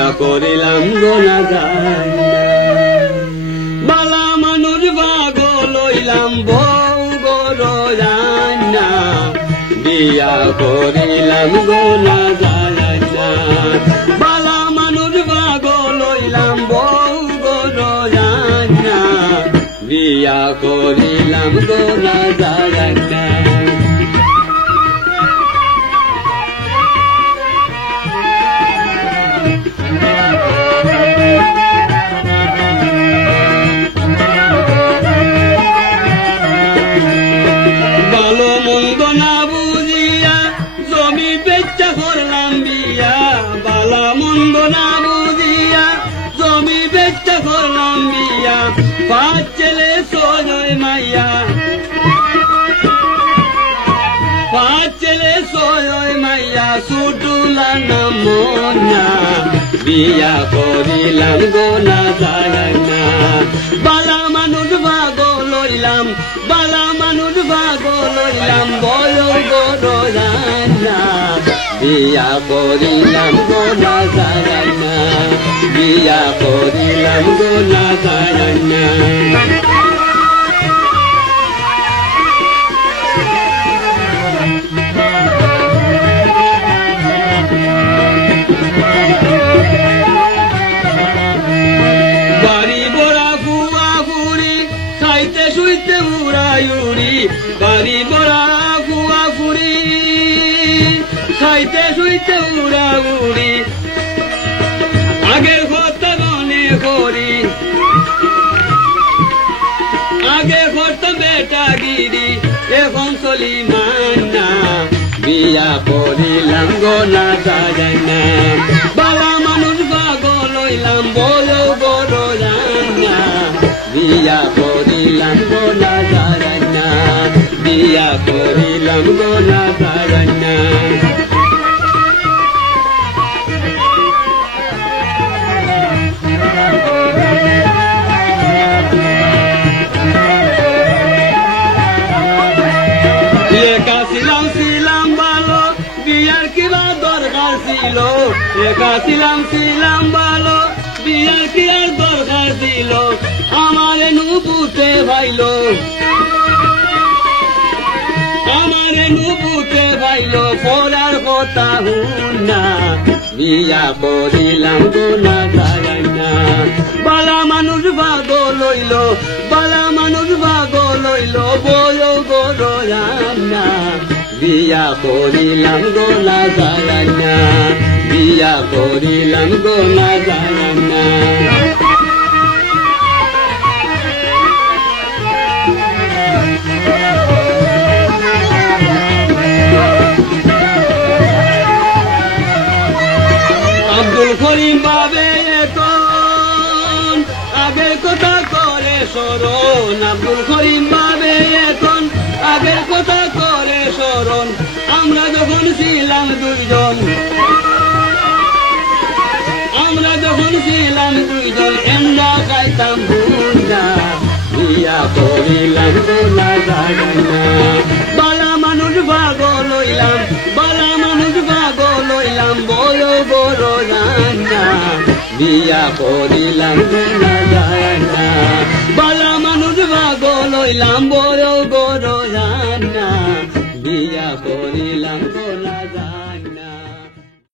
বিয়া করিলাম গো না যায় না বালা মানুষ পাগল হইলাম বউ গো যায় না বিয়া করিলাম গো না যায় না বালা মানুষ পাগল হইলাম বউ গো যায় না বিয়া করিলাম গো না যায় না করলাম বিয়া বালা মন্দ না বুঝিয়া জমি বেচা করলাম বিয়া পাঁচ ছেলে ছয় মাইয়া পাঁচ ছেলে ছয় মাইয়া সুটুলা না মনা বিয়া করিলাম গো না যায় না বালা মানুষ পাগল হইলাম বালা মানুষ পাগল হইলাম বয় গো যায় না বিয়া করিলাম গো না যায় না বিয়া করিলাম গো না যায় না বাড়ি বড়া ফুয়া ফুরি খাইতে শুইতে উড়াইউড়ি বাড়ি বড়া ফুয়া ফুরি খাইতে শুইতে উড়াউড়ি আগের কথা মনে করি আগে করত বেটাগিরি এখন চলি মান্না বিয়া করিলাম গো না যায় না বালা মানুষ পাগল হইলাম বলো বড় জানা বিয়া করিলাম গো না যায় না বিয়া করিলাম গো না যায় না ছিলাম ছিলাম ভালো বিয়ার কিবা দরকার ছিল একা ছিলাম ছিলাম ভালো বিয়ার কি আর দরকার ছিল আমারে নুপুতে ভাইলো আমারে নুপুতে ভাইলো পড়ার কথা হুন না বিয়া করিলাম গো না যায় না বালা মানুষ পাগল হইল বালা মানুষ পাগল হইল বলো গো না বিয়া করিলাম গো না যায় না বিয়া করিলাম গো না যায় না আব্দুল করিম বাবে এখন আগের কথা করে স্মরণ আব্দুল করিম বাবে এখন আগের কথা করে স্মরণ আমরা যখন ছিলাম দুইজন আমরা যখন ছিলাম দুইজন এমরা খাইতাম ভুনা বিয়া করিলাম গো না যায় না বালা মানুষ পাগল হইলাম বালা মানুষ পাগল হইলাম বলো বড় জানা বিয়া করিলাম গো না যায় না বালা মানুষ পাগল হইলাম বড় বড় জানা বিয়া করিলাম গো না